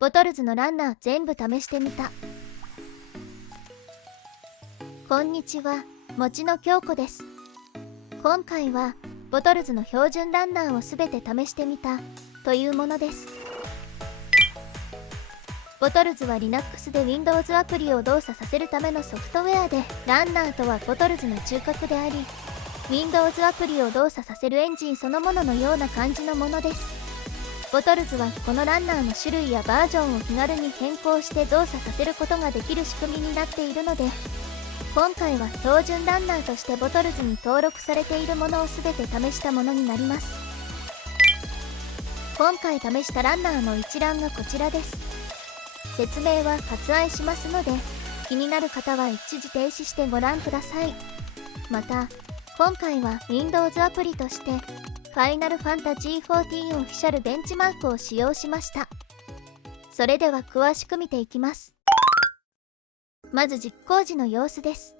ボトルズのランナー全部試してみた。こんにちは、もちの京子です。今回はボトルズの標準ランナーをすべて試してみたというものです。ボトルズは Linux で Windows アプリを動作させるためのソフトウェアで、ランナーとはボトルズの中核であり、Windows アプリを動作させるエンジンそのもののような感じのものです。ボトルズはこのランナーの種類やバージョンを気軽に変更して動作させることができる仕組みになっているので、今回は標準ランナーとしてボトルズに登録されているものを全て試したものになります。今回試したランナーの一覧がこちらです。説明は割愛しますので、気になる方は一時停止してご覧ください。また、今回は Windows アプリとしてFinal Fantasy XIV オフィシャルベンチマークを使用しました。それでは詳しく見ていきます。まず実行時の様子です。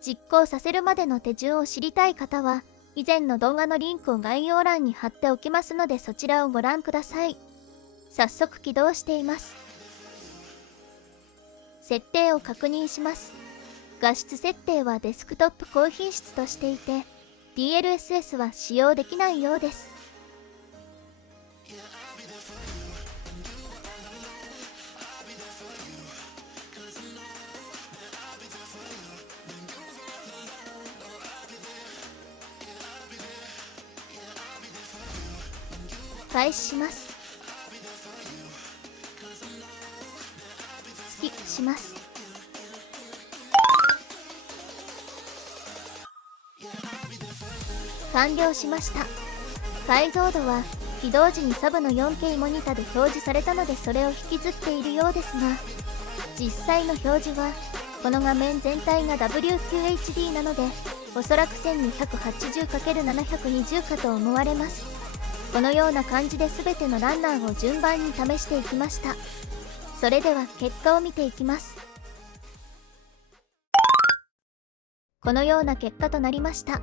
実行させるまでの手順を知りたい方は、以前の動画のリンクを概要欄に貼っておきますのでそちらをご覧ください。早速起動しています。設定を確認します。画質設定はデスクトップ高品質としていて、DLSS は使用できないようです。開始します。スキップします。完了しました。解像度は起動時にサブの 4K モニタで表示されたのでそれを引きずっているようですが、実際の表示はこの画面全体が WQHD なので、おそらく 1280×720 かと思われます。このような感じで全てのランナーを順番に試していきました。それでは結果を見ていきます。このような結果となりました。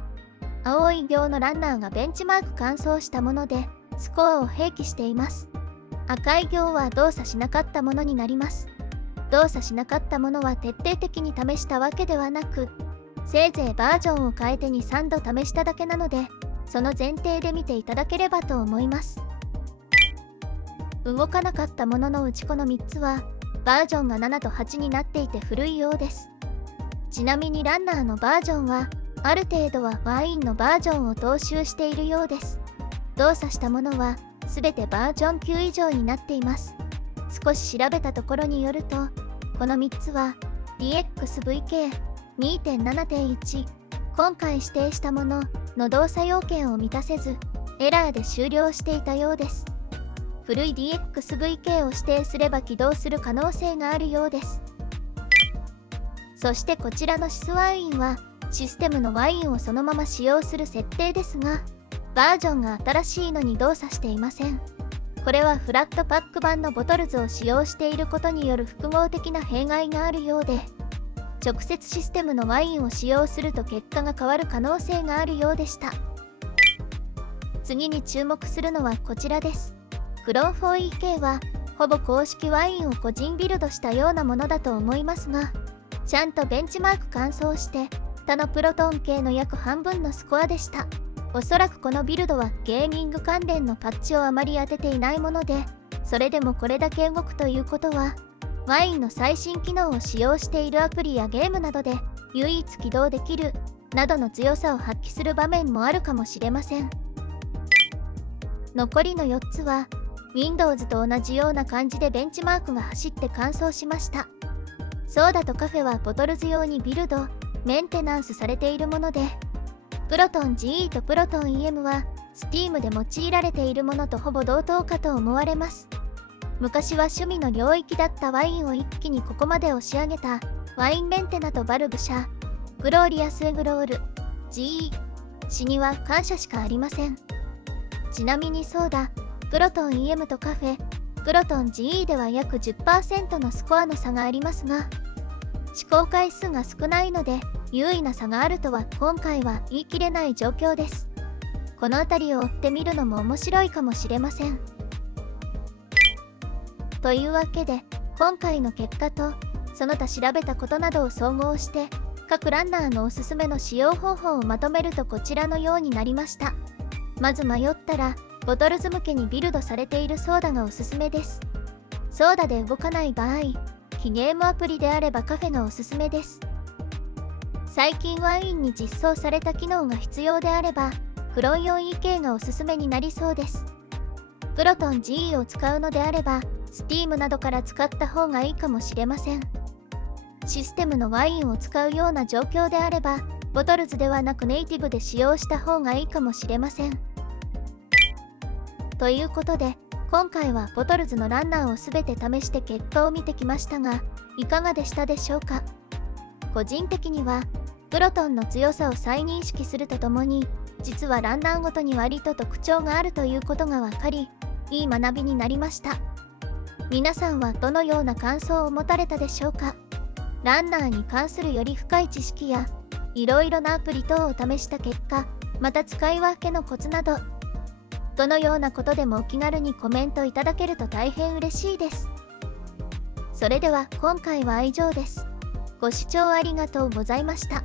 青い行のランナーがベンチマーク完走したもので、スコアを併記しています。赤い行は動作しなかったものになります。動作しなかったものは徹底的に試したわけではなく、せいぜいバージョンを変えて2、3度試しただけなので、その前提で見ていただければと思います。動かなかったもののうちこの3つは、バージョンが7と8になっていて古いようです。ちなみにランナーのバージョンは、ある程度はワインのバージョンを踏襲しているようです。動作したものは全てバージョン9以上になっています。少し調べたところによると、この3つは DXVK2.7.1 今回指定したものの動作要件を満たせず、エラーで終了していたようです。古い DXVK を指定すれば起動する可能性があるようです。そしてこちらのシスワインは、システムのワインをそのまま使用する設定ですが、バージョンが新しいのに動作していません。これはフラットパック版のボトルズを使用していることによる複合的な弊害があるようで、直接システムのワインを使用すると結果が変わる可能性があるようでした。次に注目するのはこちらです。クロン 4EK はほぼ公式ワインを個人ビルドしたようなものだと思いますが、ちゃんとベンチマーク完走して他のプロトン系の約半分のスコアでした。おそらくこのビルドはゲーミング関連のパッチをあまり当てていないもので、それでもこれだけ動くということは、ワインの最新機能を使用しているアプリやゲームなどで唯一起動できるなどの強さを発揮する場面もあるかもしれません。残りの4つは Windows と同じような感じでベンチマークが走って完走しました。ソーダとカフェはボトルズ用にビルドメンテナンスされているもので、プロトン GE とプロトン EM は Steam で用いられているものとほぼ同等かと思われます。昔は趣味の領域だったワインを一気にここまで押し上げたワインメンテナとバルブ社、グローリアスエグロール、GE 氏には感謝しかありません。ちなみにソーダ、プロトン EM とカフェ、プロトン GE では約 10% のスコアの差がありますが、試行回数が少ないので優位な差があるとは今回は言い切れない状況です。この辺りを追ってみるのも面白いかもしれません。というわけで、今回の結果とその他調べたことなどを総合して各ランナーのおすすめの使用方法をまとめるとこちらのようになりました。まず迷ったらボトルズ向けにビルドされているソーダがおすすめです。ソーダで動かない場合、非ゲームアプリであればカフェがおすすめです。最近ワインに実装された機能が必要であればクロン 4EK がおすすめになりそうです。プロトン GE を使うのであれば Steam などから使った方がいいかもしれません。システムのワインを使うような状況であればボトルズではなくネイティブで使用した方がいいかもしれません。ということで今回はボトルズのランナーを全て試して結果を見てきましたがいかがでしたでしょうか。個人的にはプロトンの強さを再認識するとともに実はランナーごとに割と特徴があるということが分かりいい学びになりました。皆さんはどのような感想を持たれたでしょうか。ランナーに関するより深い知識やいろいろなアプリ等を試した結果また使い分けのコツなどどのようなことでもお気軽にコメントいただけると大変嬉しいです。それでは今回は以上です。ご視聴ありがとうございました。